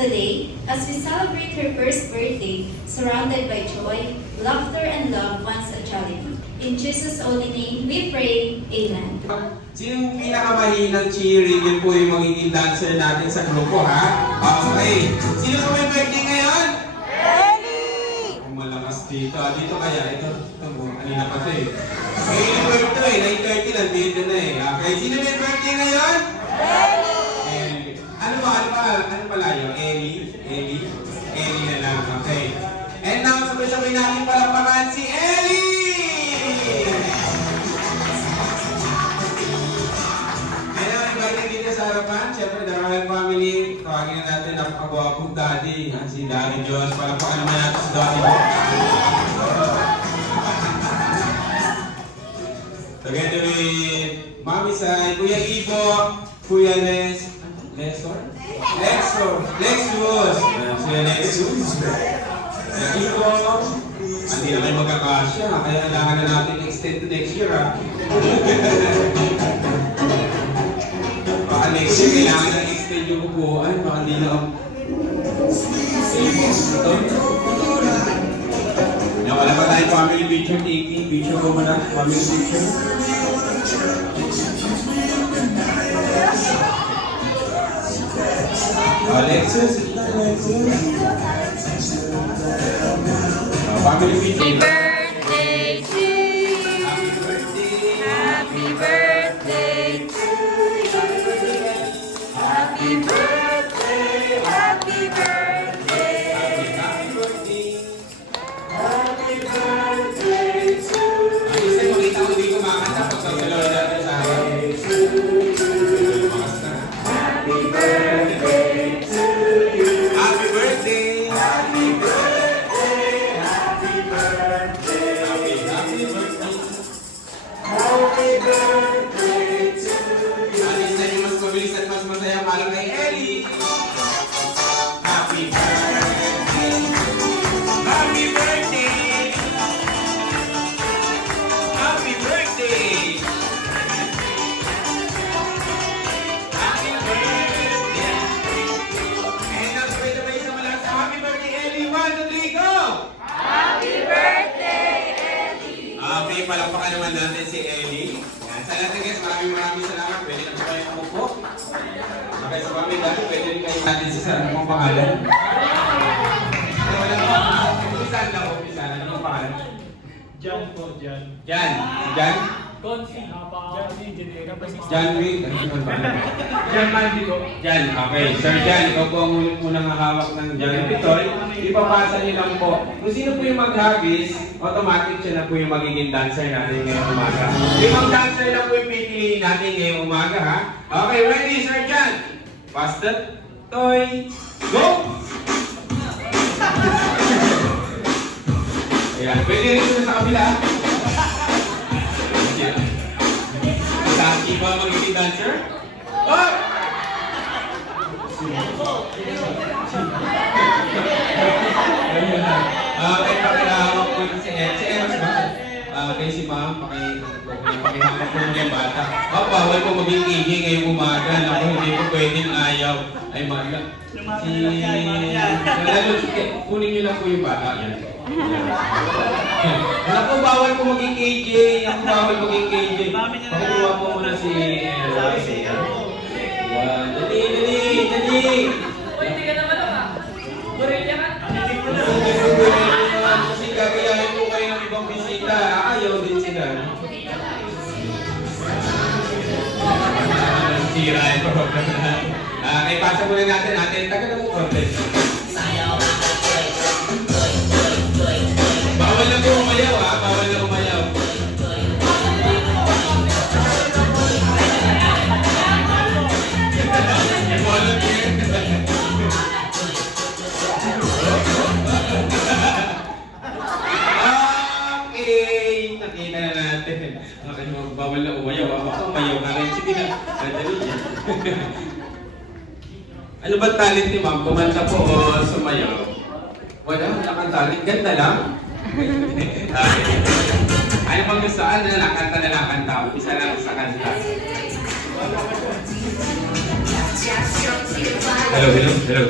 Today, as we celebrate her first birthday, surrounded by joy, laughter, and love once a jollity. In Jesus' holy name, we pray. Amen. Sinong pinakamahinang cheering? Yun po yung magiging dancer natin sa grupo, ha? Okay. Sino po may birthday ngayon? Ellie! Ang malakas dito. Dito kaya. Ito kanina pa ito eh. Ngayon po ito eh. 9:30 lang. Dito na eh. Okay. Sino may birthday ngayon? Ellie! Ano palayo? Ellie na lang. Okay. And now, sabay-sabay natin palapakan si Ellie! Ngayon, ibalik dito sa harapan. Siyempre, the Royal Family. Tawagin na natin ang pagwapong daddy. Si Daddy Jones. Palapakan naman natin si Daddy Jones. Together with Mami Sai, Kuya Ibo, Kuya Lexus. Kuya Lexus. Kuya Ibo. Hindi na kayo magkakasya. Kaya kailangan na natin extend to next year, ha? Baka next year, kailangan na extend yung upuan. Baka hindi na ako. Wala pa tayong family picture taking. Picture ko muna. Family picture. Alexis. Family picture. Birthday to you! Happy birthday. Happy birthday to you! Happy birthday! Happy birthday! Happy birthday. Happy birthday to Kasi makita ko di kumakanta pag pagdalawa natin sa akin. Happy birthday to you! Happy birthday. Happy birthday! Happy birthday! Happy birthday. Happy birthday to you! Alis na yung mas mabilis at mas masaya para kay Ellie. Happy birthday. Happy birthday. Happy birthday. Happy birthday. And ang sabay-sabay sa malakas. Happy birthday, Ellie. 1, 2, 3, go! Happy birthday, Ellie! Okay, palakpakan naman natin si Ellie. Yan. Sa lahat ng guys, maraming salamat. Pwede na po kayo umupo. Okay, sa pamilya, pwede rin kayo natin sa ano pong pangalan. Umpisan lang, umpisan. Ano pong pangalan? Jan po, Jan. Jan. Si Jan? Consi. Jan si Genera. Jan Wick. Ano yung pangalan? Jan Mandy po. Jan. Okay. Sir Jan, ikaw po ang unang hawak ng Jan Pitoy. Ipapasa niyo lang po. Kung sino po yung maghagis, automatic siya na po yung magiging dancer natin ngayong umaga. Limang dancer lang po yung pipiliin natin ngayong umaga, ha? Okay, ready, Sir Jan? Pass the toy. Go! Ayan, pwede rin sila sa kabila. Taki ba magiging dancer? Oh! Okay, pakilahawak po si Ed. Si Ed ba? Okay, si Ma'am, pakihawak po muna yung bata. Bawal po maging ingay ngayong umaga. Naku, hindi po pwedeng ayaw. Ay, maga. Kunin niyo lang po yung bata. Yan. Naku, bawal po maging KJ. Naku, bawal maging KJ. Pakikuha po muna si Ed. Yan. Dali! Pwede ka naman ako. Gorilla ka? Kasi gagayahin po kayo ng ibang bisita. Ayaw din sila. Sira yung program na. Kaya pasa muna natin. Taga na mo konti. Bawal na po umayaw, ha? Bawal na umayaw. Volunteer. bawal na umayaw. Baka umayaw ka rin. Sige na. Nadali niya. Ano ba talent ni ma'am? Kumanta po o sumayaw? Wala kang talent. Ganda lang. Ano bang gusto? Ano na lang? Kanta na lang kanta. Isa lang sa kanta. Hello.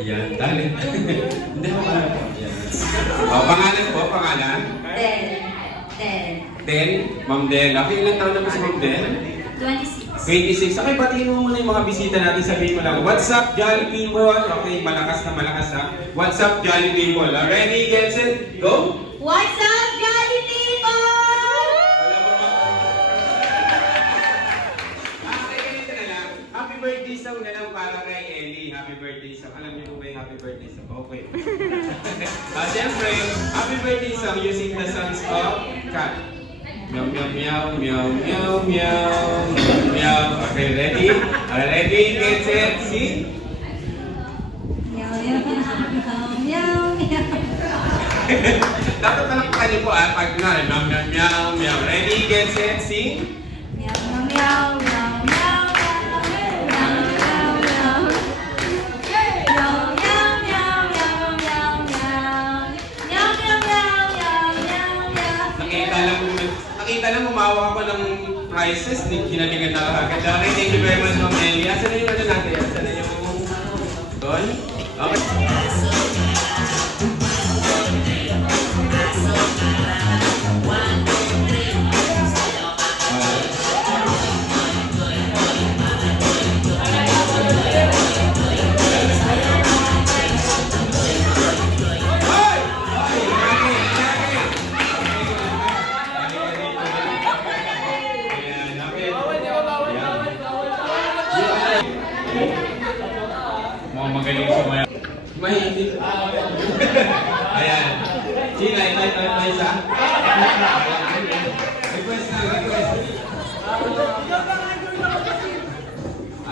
Ayan, talent. Hindi mo ka. Ayan. O, pangalan po, pangalan? Del. Ma'am Del. Okay, ilang taon na po si Ma'am Del? 26. 26. Okay, patingin mo muna yung mga bisita natin. Sabihin mo lang, what's up, Jolly People? Okay, malakas ha. What's up, Jolly People? Ready, get set, go! What's up, Jolly people? Ganito na lang. Happy birthday song na lang para kay Ellie. Happy birthday song. Alam niyo po ba yung happy birthday song? Okay. Siyempre, happy birthday song using the sounds of cat. Meow, meow, meow, meow, meow, meow, meow. Okay, ready? Ready, get set, sing. Meow, meow, meow, meow. Dapat palakpakan niyo po pag na, meow, meow, meow, meow. Ready, get set, sing. Meow, meow, meow, meow, meow, meow, meow, meow. Meow, meow, meow, meow, meow, meow. Meow, meow, meow, meow, meow, meow. Nakita lang umawa ako ng prices, ginalingan na agad. Okay, thank you very much, Ma'am Ellie. Asan na yung ano natin? Asan na yung doon? Okay. Mukhang magaling sumayaw. Mahilig. Ayan. Sina, ito isa. Request na, request.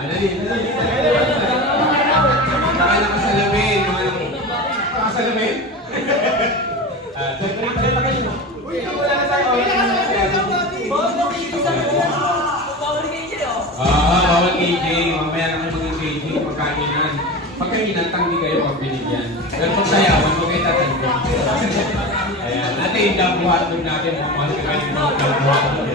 Dali. Baka nakasalamin. Nakasalamin? Siyempre, pakita kayo. Bawal KJ. Mamaya na kayo mag-KJ. Pagkainan. Pagkainan, tanggi kayo pag binigyan. Pero pag sayawan, huwag kayo tatanggi. Ayan. Natin yung dabuhatod natin. Mamahal ka kayo yung dabuhatod.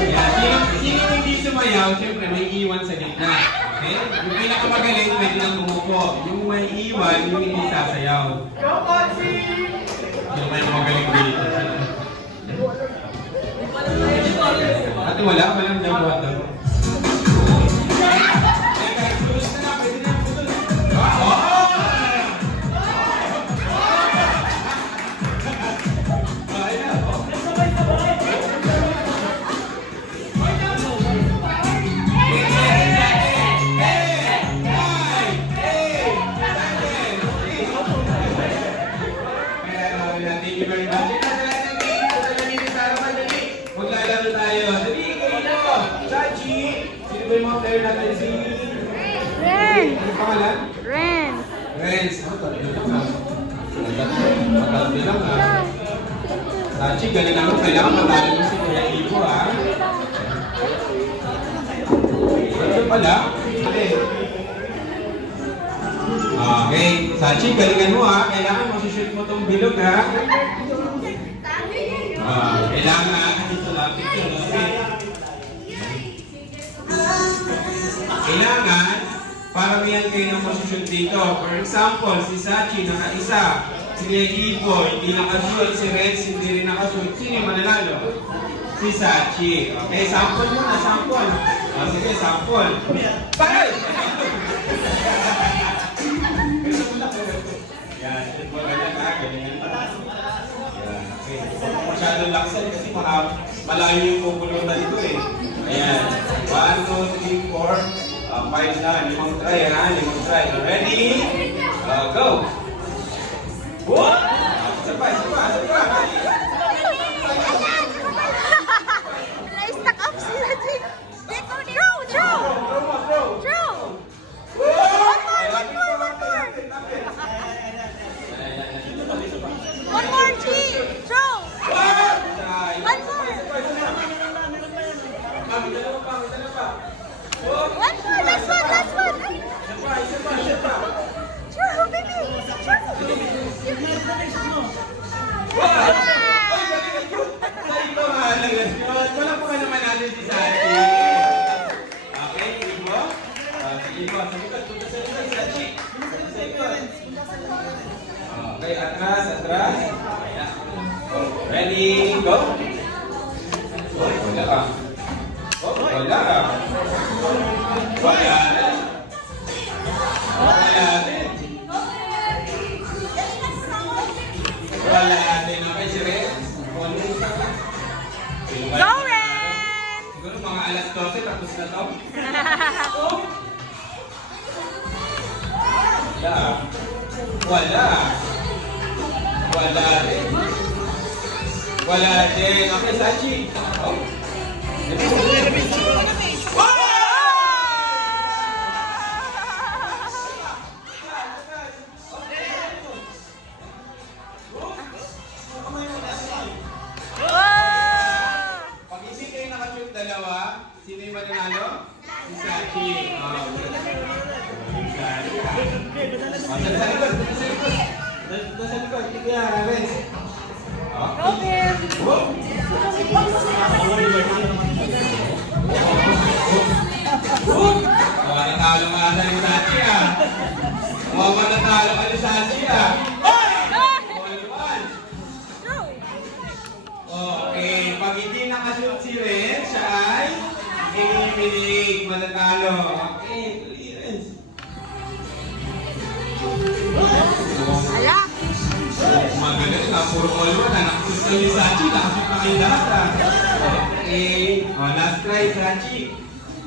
Ayan. Sino hindi sumayaw, siyempre may iwan sa gitna. Okay? Yung pinakamagaling, pwede nang bumuko. Yung may iwan, yung hindi sasayaw. Sino may magaling dito? Ate, walang dabuhatod. Maglalaro tayo. Dali, Corino! Chachi! Sino ba yung mga player natin? Si... Ren! Ano pangalan? Ren! Renz. Matalbi lang ha. Chachi, galing ako. Kailangan matalo mo si Kuya Ibo ha. Ano pala? Okay. Chachi, galingan mo ha. Kailangan masushoot mo tong bilog ha. Kailangan dito lang picture. Kailangan paramihan kayo ng posisyon dito. For example, si Sachi naka-isa, si Ibo hindi nakashoot, si Reds hindi rin nakashoot. Sino yung mananalo? Si Sachi. Okay, sample muna, sample. Sige, sample. Paray! Yan, ito ganyan ha, ganyan. Masyadong laksan kasi malayo yung pupulutan ito eh. Ayan. 1, 2, 3, 4, 5 na. Limang try ha. Limang try. Ready? Go! What? Isa pa. Na-stuck up sila, Jake! Throw! One more! sige po, sa likod. Punta sa likod, Sachi. Sa likod. Okay, atras, atras. Ayan. Ready, go. Oh, wala ka. Oh, wala ka. Wala rin. Wala rin. Wala din. Okay, si Ren. Go, Ren! Siguro mga alas 12, tapos na to. Wala. Wala. Wala din. Wala din. Okay, Sachi. Oh. Pag hindi kayo nakashoot dalawa, sino yung mananalo? Si Sachi. Oh, si Sachi. Oh, sa likod, sa likod. Sa likod, kaya, Renz. Okay. Oh. Oh, natalo nga sa ni Sachi ah. Oh, natalo ka ni Sachi ah. Okay, pag hindi nakashoot si Ren, siya ay eliminate, matatalo. Okay, clearance. Ala! Magaling na, puro all one na. Nakashoot ka ni Sachi, nakashoot na kayo lahat ah. Okay, last try Sachi.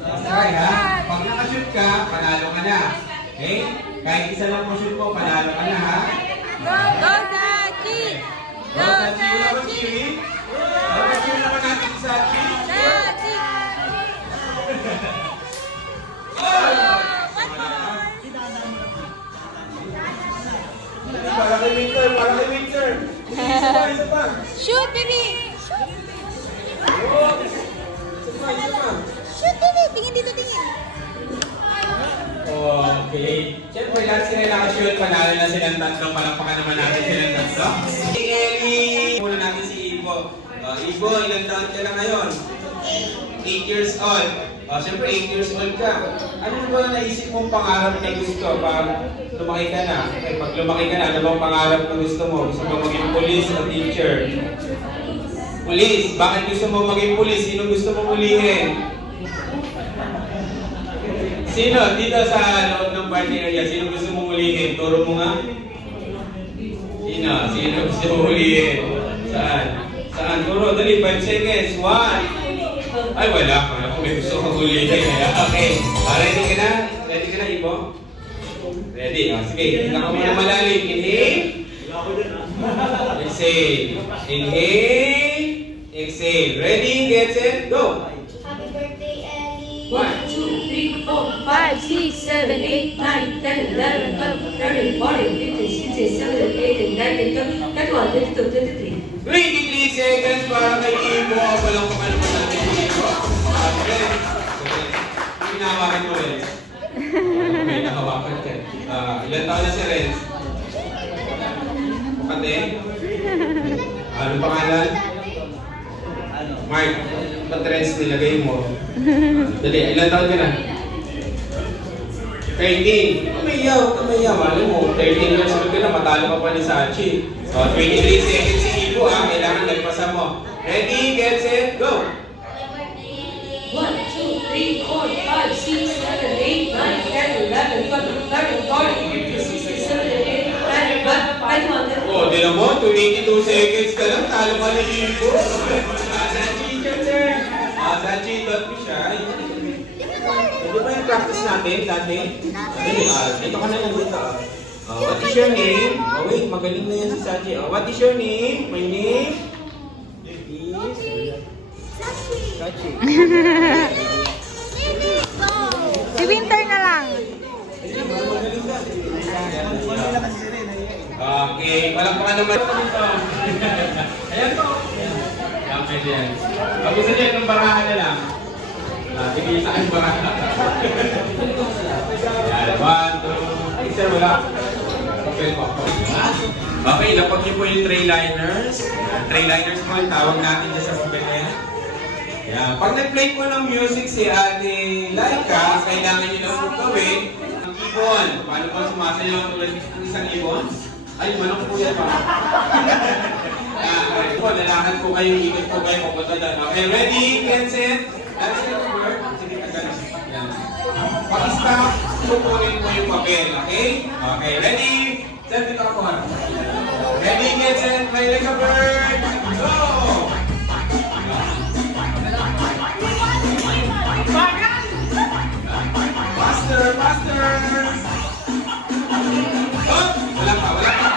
Last try ha. Pag nakashoot ka, panalo ka na. Okay? Kahit isa lang mo shoot mo, panalo ka na ha. Go, Sachi! Go, Sachi! Pag-cheer naman natin si Sachi. Sachi! Oh! Para kay Winter, para kay Winter. Isa pa, isa pa. Shoot, baby! Oh! Isa pa, isa pa. Shoot, baby! Tingin dito, tingin! Okay. Siyempre, lahat sila nakashoot. Panalo na silang tatlo. Palakpakan naman natin silang tatlo. Si Ellie! Muna natin si Ibo. Ibo, ilang taon ka na ngayon? 8 years old. Siyempre, 8 years old ka. Ano ba naisip mong pangarap na gusto pag lumaki ka na? Pag lumaki ka na, ano bang pangarap na gusto mo? Gusto mo maging police o teacher? Police. Bakit gusto mo maging police? Sino gusto mo hulihin? Sino? Dito sa loob ng party area, sino gusto mo hulihin? Turo mo nga. Sino? Sino gusto mo hulihin? Saan? Saan? Turo, dali, 5 seconds. 1. Ay, wala. Wala ko may gusto kong hulihin. Okay. Ready ka na? Ready ka na, Ibo? Ready. Sige, tingnan ko muna malalim. Inhale. Exhale. Inhale. Exhale. Ready, get set, go. Happy birthday, Ellie. 1, 2, 3, 4, 5, 6, 7, 8, 9, 10, 11, 12, 13, 14, 15, 16, 17, 18, 19, 20, 21, 22, 23. 23 seconds para kay Ibo. Walang pa naman natin si Ibo. Hinawakan mo, Renz. Okay, nakawakan ka. Ilan taon na si Renz? Kapate? Ano pangalan? Mark, ba't Renz nilagay mo? Dali, ilan taon ka na? 13. Kamayaw. Alam mo, 13 years old ka na, matalo ka pa ni Sachi. 23 seconds si Ibo kailangan nagpasa mo. Ready, get set, go! 1, 2, 3, 4, 5, 6, 7, 8, 9, 10, 11, 12, 13, 14, 15, 16, 17, 18, 19, 20, 21, 22. Oh, di na mo, 22 seconds ka lang, talo ka ni Ibo. Sachi, your turn. Sachi, dot mo siya. Di ba yung practice natin dati? Dito ka na lang dito. What is your name? Oh, wait, magaling na yan si Sachi. What is your name? My name is Sachi. Si Winter na lang. Okay, walang pa naman ito. Ayan po. Okay, yan. Pag gusto niyo itong barahan na lang. Sige, saan barahan? Yan, 1, 2. Ay, sir, wala. Okay po. Okay, lapag niyo po yung tray liners. Tray liners po yung tawag natin dyan sa papel. Ayan. Pag nag-play po ng music si Ate Laika, kailangan niyo lang po gawin ang ibon. Paano po sumasayaw tulad ng isang ibon? Ay, manok po yan pa. Okay po, lalakad po kayo, ikot po kayo, pupunta doon. Okay, ready, get set. That's it, work. Sige, tagal. Yan. Pag-stop, pupunin mo yung papel, okay? Okay, ready? Set, dito ako ha. Ready, get set, play like a bird. Go! Faster, faster! Oh! Wala pa, wala pa.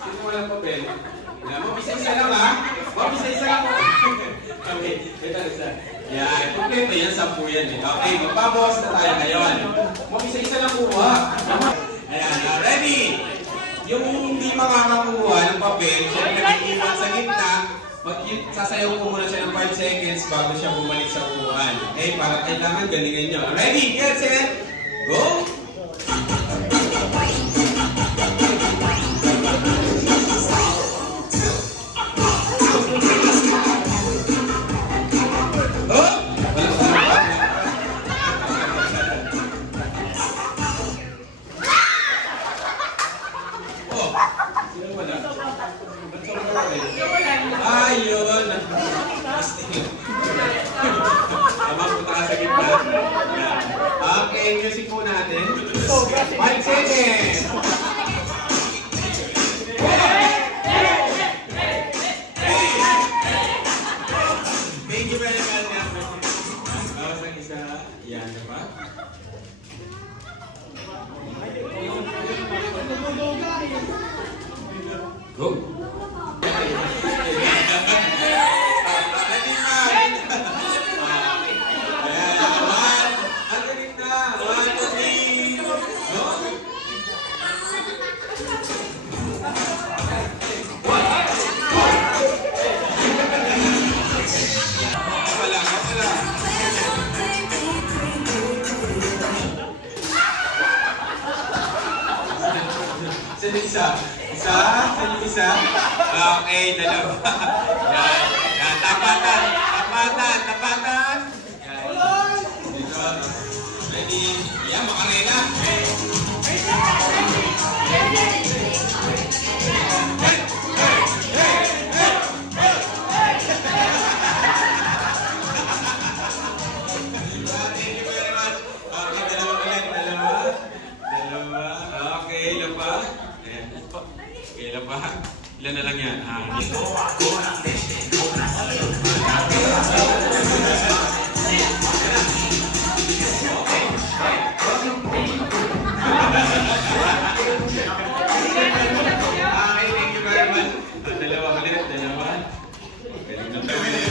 Sino walang papel? Mabisa-isa lang ha? Mabisa-isa lang po. Okay, ito isa. Yan, kompleto yan, 10 yan eh. Okay, magbabawas na tayo ngayon. Mabisa-isa lang po ha? Ayan, ready? Yung hindi makakakuha ng papel, siya nag-iwan sa gitna, sasayaw ko muna siya ng 5 seconds bago siya bumalik sa upuan. Okay, para kailangan galingan nyo. Ready, get set, go! Ayun! Tama, punta ka sa gitna. Okay, music po natin. 5 seconds! Thank you very much. Bawas ang isa. Yan, diba? Go! Isa. Isa. Okay, dalawa. Yan. Yan. Tapatan. Yan. Dito. Ready. Yan, makarena. Thank you very much. Okay, dalawa ulit. Dalawa. Okay, ilan pa? Ayan. Okay, ilan pa? Ilan na lang yan? Okay, thank you very much. Dalawa ulit, dalawa. Galing na tayo.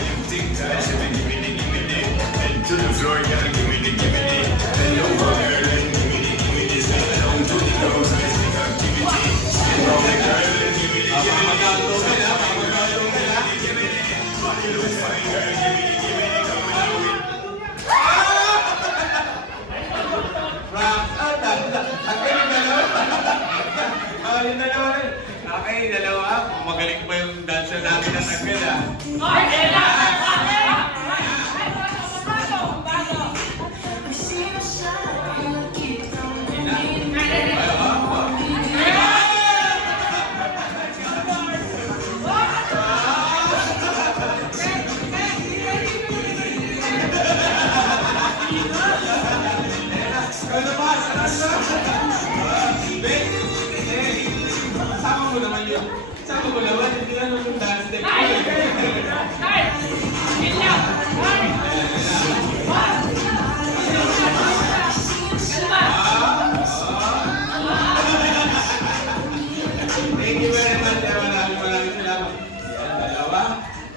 To the floor, gotta give me the bend over, girl, and give me this. Down to the nose, basic activity. Spin on the girl and give me the body look fine, girl, give me the coming out with. Yung dalawa rin. Okay, dalawa. Magaling pa yung dancer natin na tagpil ah. Sama mo naman, hindi na nung dance step. Thank you very much. Maraming salamat.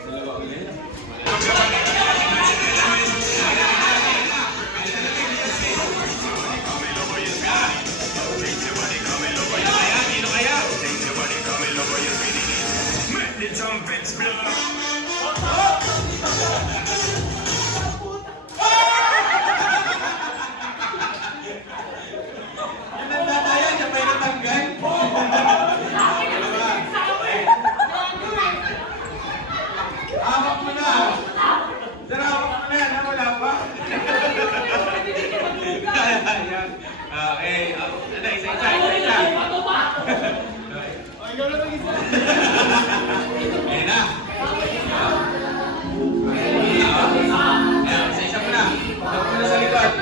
Dalawa ulit. Trumpets blow. Yung nagtatayan, siya pa matanggal? Hawak mo na. Sir, hawak mo na. Wala pa. Ayan. Okay. Ano, isa. Ayan na. Ayan, isa mo na. Tawag mo na sa likod.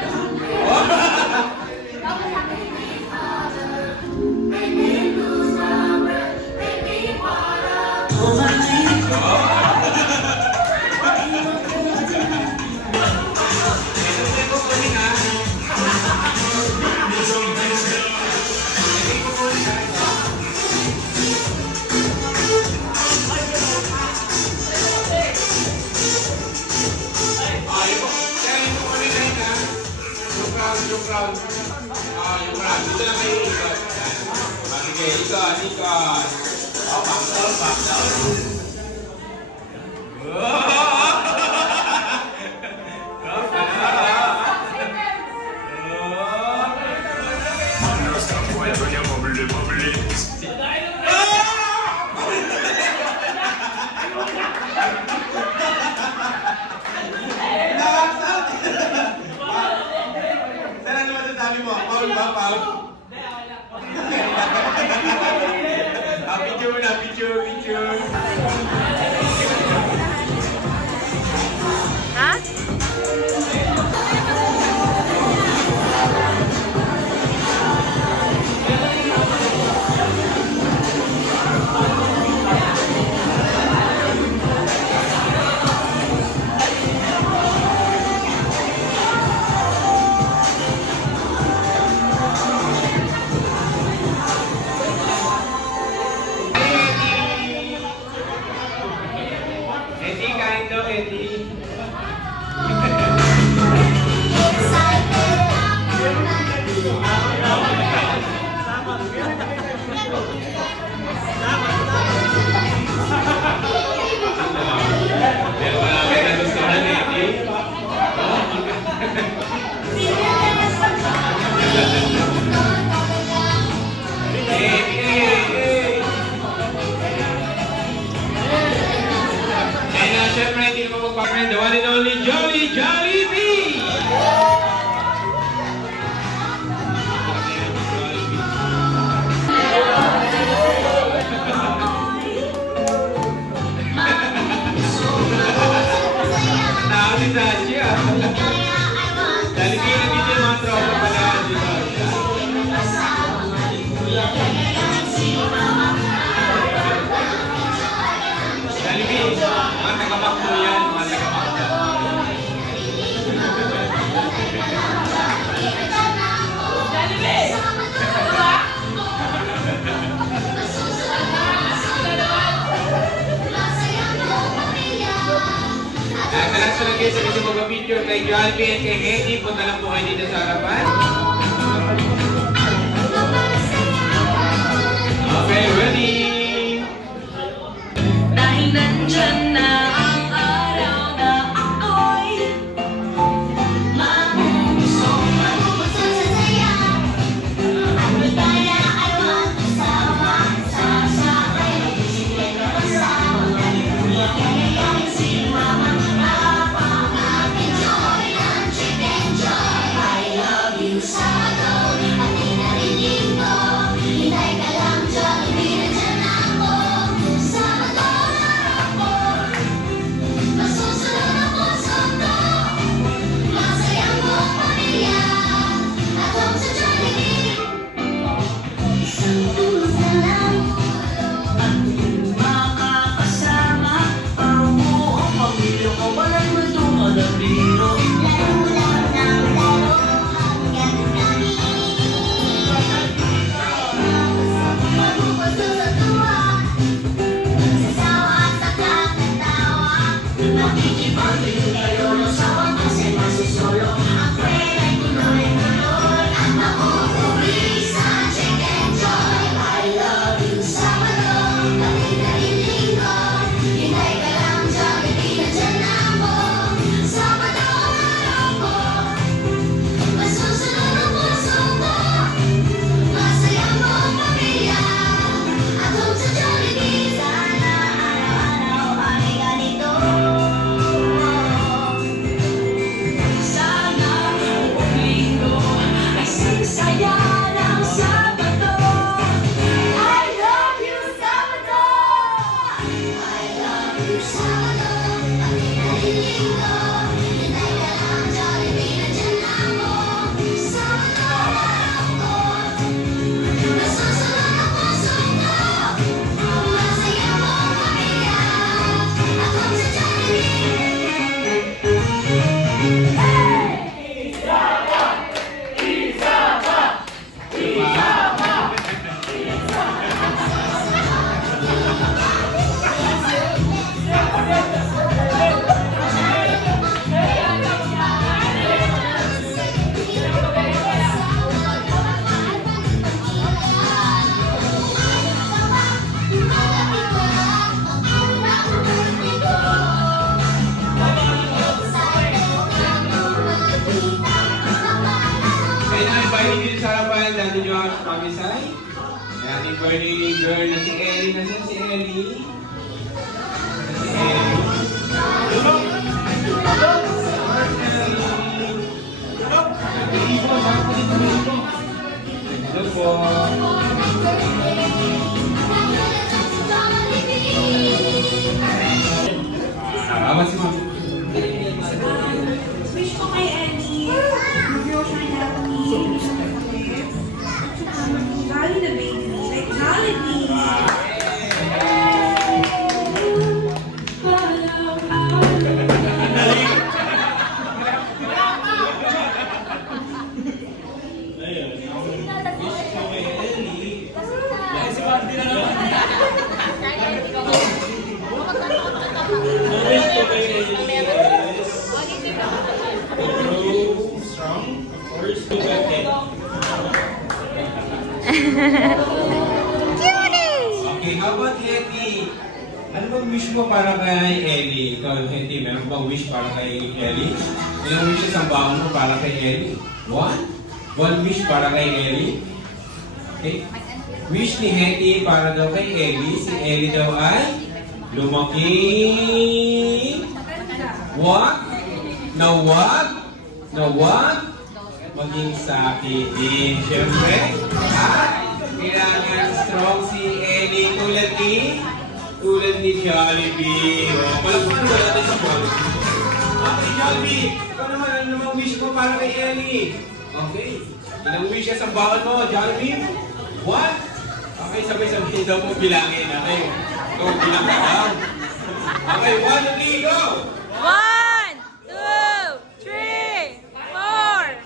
Yung crowd. Dito lang kayo ikot. Sige, ikot. Back down. Non-stop while when you bubble. Sir, ano masasabi mo? Paul ba? Paul? Picture na, picture. Ha? Eddie, kain daw, Eddie. Pero marami na gustuhan, Eddie. Siyempre, hindi naman magpa-friend. The one and only Jollibee! Tao si Sachi ah. Jollibee, nandito yung mga tropa pala. Jollibee, mga taga-Macdo yan. Mga taga-Macdo. Talas na lang kayo sa kasi mag-picture kay Jollibee at kay Eddie. Punta lang po kayo dito sa harapan. Okay, ready? Dahil nandyan na ang araw na ako'y mabubusog. Mabubusog sa saya. Ang ligaya ay walang kasama. Sasakay ng bisikleta kasama. Kaya si mama napaka-enjoy ng chicken joy. I love you, Sabado. At di narinig ko. Hintay ka lang, Jollibee, nandyan ako. Sabado na ako. Masusunod ang puso ko. Masayang buong pamilya. Atong sa Jollibee. Isang tulog na lang. At makakasama ang buong pamilya ko. Walang matungkol na biro. Laro lang ng laro hanggang kami. Magpupuso sa tuwa. Magsasawa sa kakatawa. Makikipag-iyo tayo ng sawa kasi masusolo. Ang prena'y tuloy-tuloy. At makukuwi sa chicken joy. I love you, Sabado. Pati na rin linggo. Hintay ka lang, Jollibee, nandyan ako. Sabado araw ko. Masusunod ang puso ko. Masayang buong Kaya na-invite dito sa harapan, Daddy Josh, Mami Sai. Ayan, yung birthday girl na si Ellie. Nasaan si Ellie? Si Ellie. Hello po. Awan si Mami. Wish ko kay Ellie. Mag-grocery happy. Jolly the baby. Like Jollibee. Okay, how about Hetty? Ano bang wish mo para kay Ellie? Ikaw, Hetty, meron bang wish para kay Ellie? Ilang wishes ang baon mo para kay Ellie? One wish para kay Ellie? Okay. Wish ni Hetty para daw kay Ellie. Si Ellie daw ay lumaki. What? Na what? Na what? Maging sakitin. Siyempre, kailangan strong si Ellie tulad ni Jollibee. Palagpuan ba natin si Jollibee? Okay, Jollibee, ikaw naman, ano namang wish mo para kay Ellie? Okay, ilang wishes ang bawal mo, Jollibee? What? Okay, sabay-sabay daw mo bilangin. Okay, go, bilang ka daw. Okay, 1, 2, 3, go! 1, 2, 3, 4.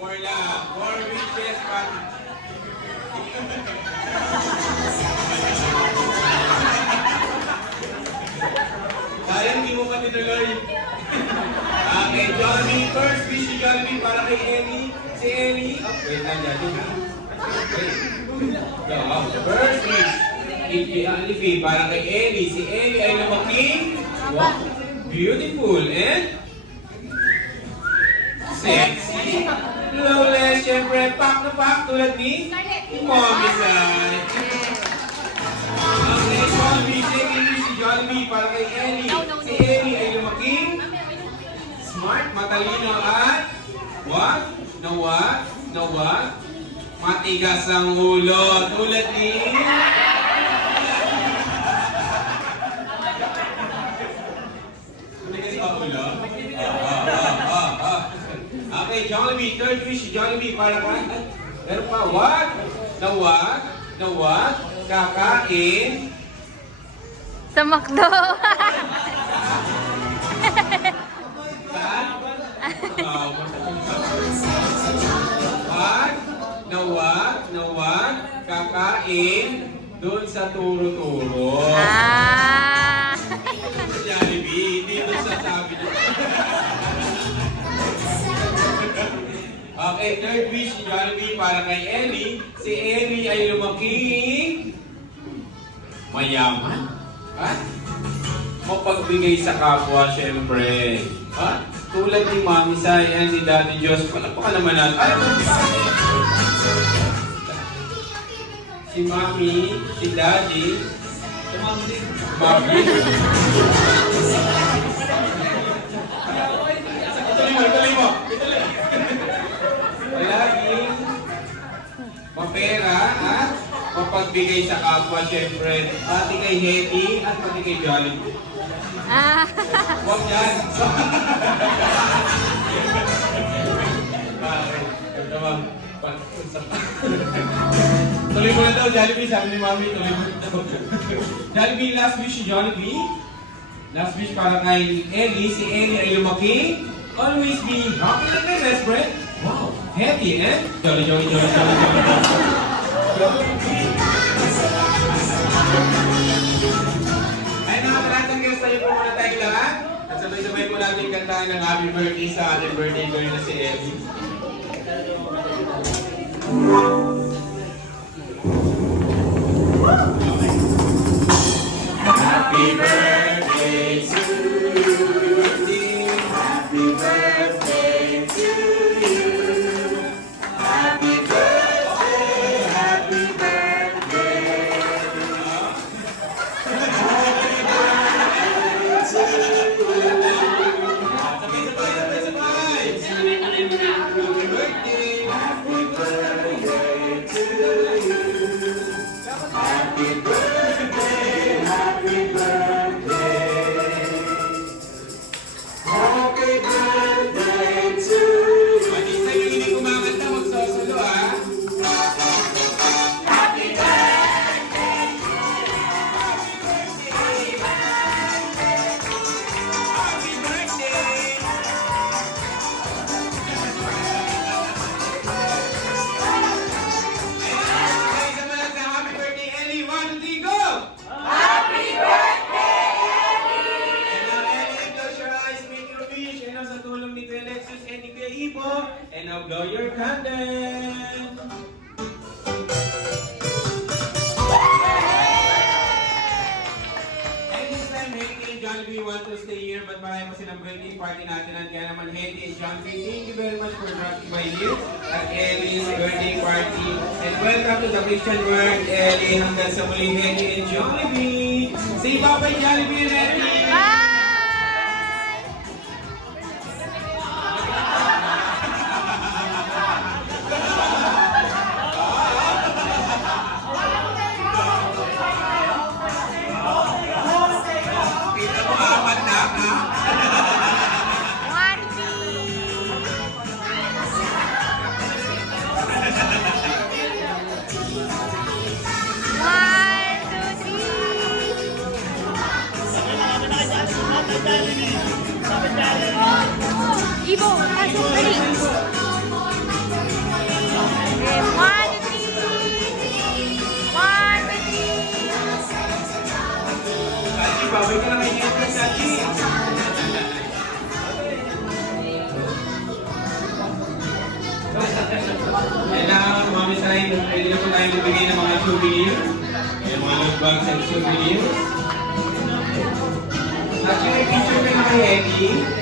4 lang. 4 wishes para... Sayang, di mo pa tinuloy. Okay, Jollibee. First wish ni Jollibee para kay Ellie. Si Ellie. Oh, wait lang dyan. Okay. So, first wish. Lifi para kay Ellie. Si Ellie ay lumaki. Wow. Beautiful. And? Sexy. Flawless. Siyempre, pack na pack tulad ni Mommy Sai. Okay, Jollibee. Second wish si Jollibee para kay Ellie. Si Ellie ay lumaki. Smart, matalino at what? Na what? Na what? Matigas ang ulo. Tulad ni... Matigas ang ulo? Okay, Jollibee. Third wish si Jollibee para kay... Pero pa, what? Na what? Na what? Kakain. Sa McDo. What? Na what? Kakain doon sa turo-turo. Ah. Jollibee, dito sa sabi niyo. Okay, third wish ni Jollibee para kay Ellie. Si Ellie ay lumaki mayaman. Ha? Mapagbigay sa kapwa, syempre. Ha? Tulad ni Mami Sai and ni Daddy Diyos. Palakpakan naman natin. Ay, si Mami, si Daddy, Mami. Ituloy mo. Laging mapera at mapagbigay sa kapwa, syempre, pati kay Hetty at pati kay Jollibee. Ah. Huwag yan! Bakit? Ito naman, tuloy mo na daw, Jollibee. Sabi ni Mami, tuloy mo na daw. Jollibee, last wish si Jollibee. Last wish para kay Ellie. Si Ellie ay lumaki. Always be happy like my best friend. Wow, happy and jolly, jolly, jolly, jolly, jolly, jolly. Ay, nakakalatang guys, tayo po muna tayong lahat. At sabay-sabay po natin kantahan ng happy birthday sa ating birthday girl na si Ellie. Happy birthday to you. Happy birthday to you. Happy birthday, happy birthday. Happy birthday, happy birthday to you. Happy birthday, happy birthday. Happy birthday to you. Matisa yung hindi kumakanta, magsasalo ha. Happy birthday. Happy birthday. Ayun, isa man sa happy birthday, Ellie. 1, 2, 3, go! Happy birthday, Ellie! And now, Ellie, close your eyes, make your wish. And now, sa tulong ni Kuya Lexus and ni Kuya Ipo. And now, blow your candle. And this time, Hetty and Jollibee want to stay here, but marami pa silang birthday party natin. At kaya naman, Hetty and Jollibee, thank you very much for dropping by here at Ellie's birthday party. And welcome to the Christian world, Ellie. Hanggang sa muli, Hetty and Jollibee. Say bye-bye, Jollibee and Hetty. Bye. Kita mo, apat na, ha? One, two. One, two, three. Ibo, pasok, dali. Okay, 1, 2, 3. 1, 2, 3. Sachi, babay ka na kay Hetty, Sachi. And now, mami sa rin, pwede na po tayo nagbigay ng mga souvenir. Yung mga love bags and souvenirs. Actually, may picture ka na kay Hetty.